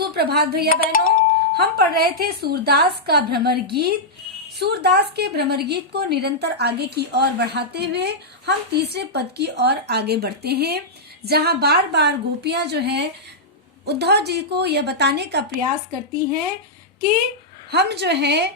सुप्रभात भैया बहनों। हम पढ़ रहे थे सूरदास का भ्रमर गीत। सूरदास के भ्रमर गीत को निरंतर आगे की ओर बढ़ाते हुए हम तीसरे पद की ओर आगे बढ़ते हैं, जहां बार बार गोपियां जो है उद्धव जी को यह बताने का प्रयास करती हैं कि हम जो है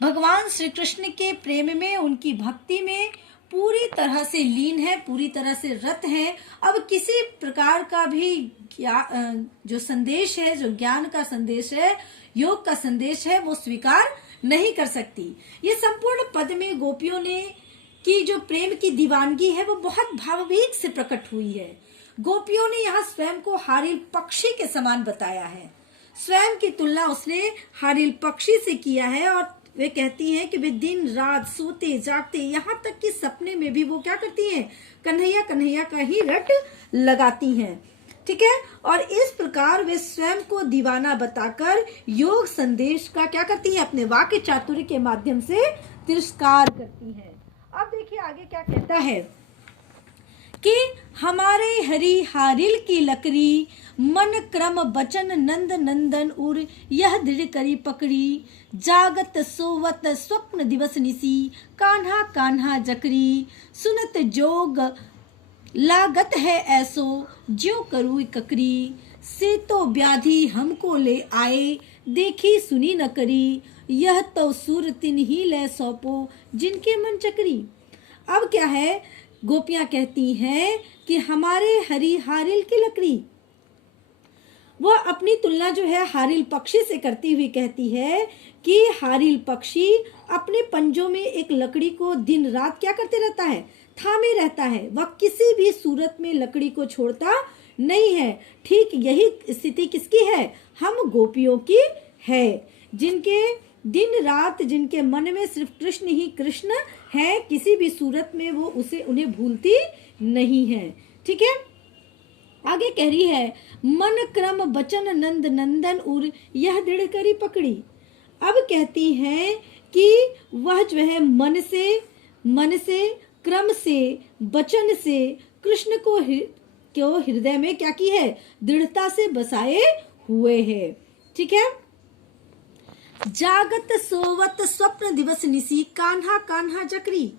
भगवान श्री कृष्ण के प्रेम में, उनकी भक्ति में पूरी तरह से लीन है, पूरी तरह से रत है। अब किसी प्रकार का भी जो संदेश है, जो ज्ञान का संदेश है, योग का संदेश है, वो स्वीकार नहीं कर सकती। ये संपूर्ण पद में गोपियों ने की जो प्रेम की दीवानगी है वो बहुत भाववेग से प्रकट हुई है। गोपियों ने यहाँ स्वयं को हारिल पक्षी के समान बताया है। स्वयं की तुलना उसने हारिल पक्षी से किया है और वे कहती हैं कि वे दिन रात सोते जागते, यहाँ तक कि सपने में भी वो क्या करती हैं, कन्हैया कन्हैया का ही रट लगाती हैं। ठीक है। और इस प्रकार वे स्वयं को दीवाना बताकर योग संदेश का क्या करती हैं, अपने वाक्य चातुर्य के माध्यम से तिरस्कार करती हैं। अब देखिए आगे क्या कहता है कि हमारे हरि हारिल की लकड़ी, मन क्रम बचन नंद नंदन उर, यह दृढ़ करी पकड़ी, जागत सोवत स्वप्न दिवस निसी, कान्हा कान्हा जकरी, सुनत जोग लागत है ऐसो, ज्यों करूँ ककरी, से तो व्याधि हमको ले आए, देखी सुनी न करी, यह तो सुर तिन ही ले सौंपो, जिनके मन चकरी। अब क्या है, गोपियां कहती हैं कि हमारे हरि हारिल की लकड़ी, वह अपनी तुलना जो है हारिल पक्षी से करती हुई कहती है कि हारिल पक्षी अपने पंजों में एक लकड़ी को दिन रात क्या करते रहता है, थामे रहता है। वह किसी भी सूरत में लकड़ी को छोड़ता नहीं है। ठीक यही स्थिति किसकी है, हम गोपियों की है, जिनके दिन रात, जिनके मन में सिर्फ कृष्ण ही कृष्ण है, किसी भी सूरत में वो उन्हें भूलती नहीं है। ठीक है। आगे कह रही है, मन क्रम बचन नंद नंदन उर, यह दृढ़ करी पकड़ी। अब कहती हैं कि वह जो है मन से क्रम से वचन से कृष्ण को हृदय में क्या की है, दृढ़ता से बसाए हुए है। ठीक है। जागत सोवत स्वप्न दिवस निसी, कान्हा कान्हा जकरी।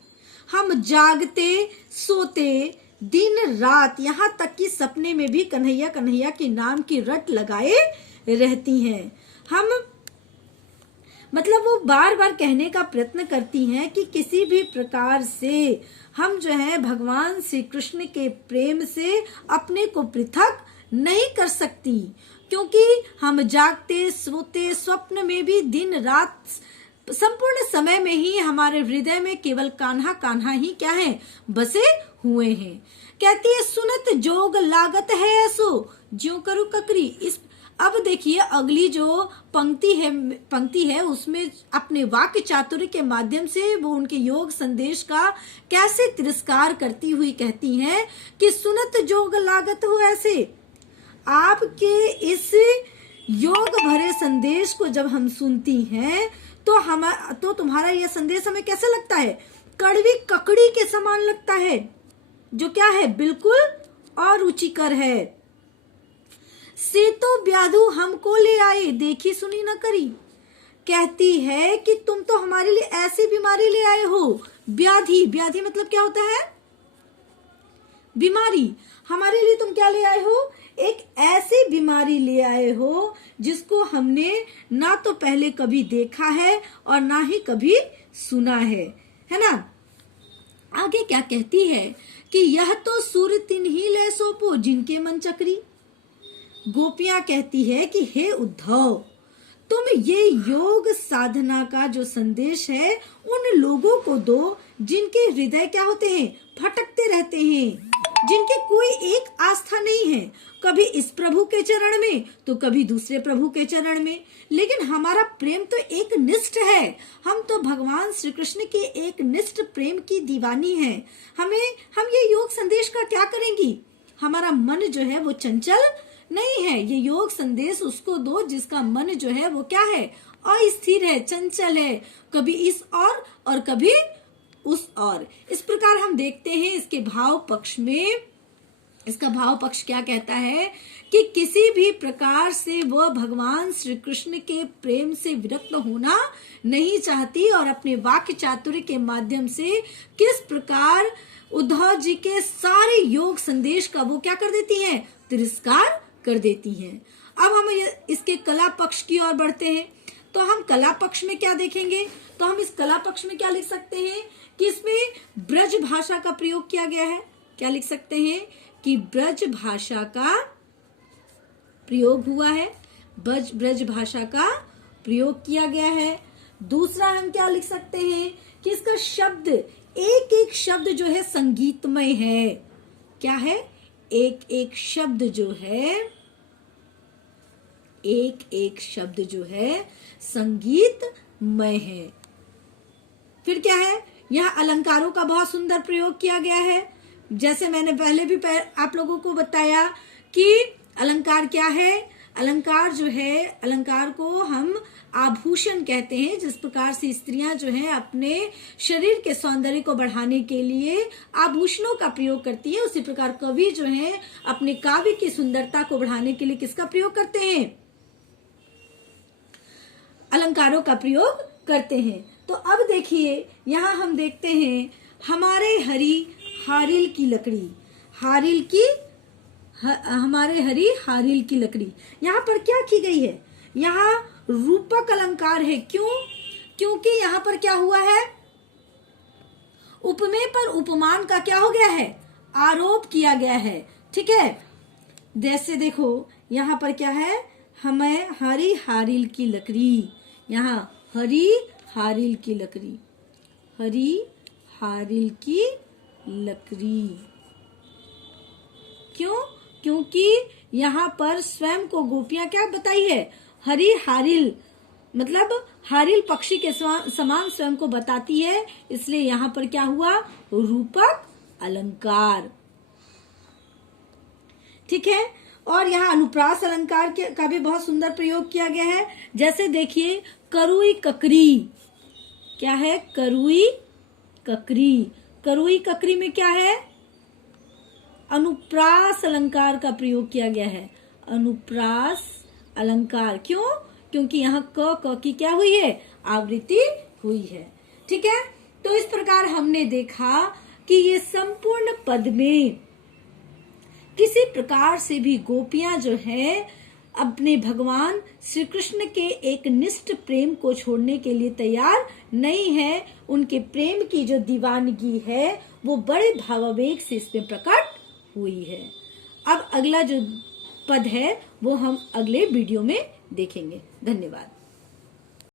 हम जागते सोते दिन रात, यहाँ तक कि सपने में भी कन्हैया कन्हैया के नाम की रट लगाए रहती हैं। हम मतलब वो बार बार कहने का प्रयत्न करती हैं कि किसी भी प्रकार से हम जो है भगवान श्री कृष्ण के प्रेम से अपने को पृथक नहीं कर सकती, क्योंकि हम जागते सोते स्वप्न में भी दिन रात संपूर्ण समय में ही हमारे हृदय में केवल कान्हा कान्हा ही क्या है, बसे हुए हैं। कहती है, सुनत जोग लागत है ऐसो, ज्यों करूं ककरी। इस अब देखिए अगली जो पंक्ति है उसमें अपने वाक्य चातुर्य के माध्यम से वो उनके योग संदेश का कैसे तिरस्कार करती हुई कहती हैं कि सुनत जोग लागत हो ऐसे। आपके इस योग भरे संदेश को जब हम सुनती हैं तो तुम्हारा यह संदेश हमें कैसा लगता है, कड़वी ककड़ी के समान लगता है, जो क्या है, बिल्कुल अरुचिकर है। से तो व्याधु हमको ले आए, देखी सुनी न करी। कहती है कि तुम तो हमारे लिए ऐसी बीमारी ले आए हो। व्याधि, व्याधि मतलब क्या होता है, बीमारी। हमारे लिए तुम क्या ले आए हो, एक ऐसी बीमारी ले आए हो जिसको हमने ना तो पहले कभी देखा है और ना ही कभी सुना है ना। आगे क्या कहती है कि यह तो सुर तिन ही ले सौंपो, जिनके मन चकरी। गोपियां कहती है कि हे उद्धव, तुम ये योग साधना का जो संदेश है उन लोगों को दो जिनके हृदय क्या होते हैं, भटकते रहते हैं, जिनके कोई एक आस्था नहीं है, कभी इस प्रभु के चरण में तो कभी दूसरे प्रभु के चरण में। लेकिन हमारा प्रेम तो एक निष्ठ है, हम तो भगवान श्री कृष्ण के एक निष्ठ प्रेम की दीवानी है। हम ये योग संदेश का क्या करेंगी, हमारा मन जो है वो चंचल नहीं है। ये योग संदेश उसको दो जिसका मन जो है वो क्या है, अस्थिर है, चंचल है, कभी इस और कभी उस और। इस प्रकार हम देखते हैं इसके भाव पक्ष में इसका भाव पक्ष क्या कहता है कि किसी भी प्रकार से वह भगवान श्री कृष्ण के प्रेम से विरक्त होना नहीं चाहती और अपने वाक्य चातुर्य के माध्यम से किस प्रकार उद्धव जी के सारे योग संदेश का वो क्या कर देती हैं, तिरस्कार कर देती हैं। अब हम इसके कला पक्ष की ओर बढ़ते हैं। तो हम कला पक्ष में क्या देखेंगे, तो हम इस कला पक्ष में क्या लिख सकते हैं कि इसमें ब्रज भाषा का प्रयोग किया गया है। क्या लिख सकते हैं कि ब्रज भाषा का प्रयोग हुआ है, ब्रज भाषा का प्रयोग किया गया है। दूसरा हम क्या लिख सकते हैं कि इसका शब्द, एक एक शब्द जो है संगीतमय है। क्या है, एक एक शब्द जो है, एक एक शब्द जो है संगीतमय है। फिर क्या है, यहाँ अलंकारों का बहुत सुंदर प्रयोग किया गया है। जैसे मैंने पहले भी आप लोगों को बताया कि अलंकार क्या है। अलंकार जो है, अलंकार को हम आभूषण कहते हैं। जिस प्रकार से स्त्रियां जो हैं अपने शरीर के सौंदर्य को बढ़ाने के लिए आभूषणों का प्रयोग करती है, उसी प्रकार कवि जो हैं अपने काव्य की सुंदरता को बढ़ाने के लिए किसका प्रयोग करते हैं, अलंकारों का प्रयोग करते हैं। तो अब देखिए यहाँ हम देखते हैं हमारे हरी हारिल की लकड़ी, हमारे हरी हारिल की लकड़ी। यहाँ पर क्या की गई है, यहाँ रूपक अलंकार है। क्यों, क्योंकि यहाँ पर क्या हुआ है, उपमेय पर उपमान का क्या हो गया है, आरोप किया गया है। ठीक है, जैसे देखो यहाँ पर क्या है, हमें हरी हारिल की लकड़ी, यहाँ हरी हारिल की लकड़ी, हरी हारिल की लकड़ी। क्यों, क्योंकि यहाँ पर स्वयं को गोपियां क्या बताई है, हरी हारिल, मतलब हारिल पक्षी के समान स्वयं को बताती है, इसलिए यहाँ पर क्या हुआ, रूपक अलंकार। ठीक है, और यहाँ अनुप्रास अलंकार का भी बहुत सुंदर प्रयोग किया गया है। जैसे देखिए करुई ककरी, क्या है, करुई ककरी। करुई ककरी में क्या है, अनुप्रास अलंकार का प्रयोग किया गया है, अनुप्रास अलंकार। क्यों, क्योंकि यहाँ क की क्या हुई है, आवृत्ति हुई है। ठीक है, तो इस प्रकार हमने देखा कि ये संपूर्ण पद में किसी प्रकार से भी गोपियां जो है अपने भगवान श्री कृष्ण के एक निष्ठ प्रेम को छोड़ने के लिए तैयार नहीं है। उनके प्रेम की जो दीवानगी है वो बड़े भावावेग से इसमें प्रकट हुई है। अब अगला जो पद है वो हम अगले वीडियो में देखेंगे। धन्यवाद।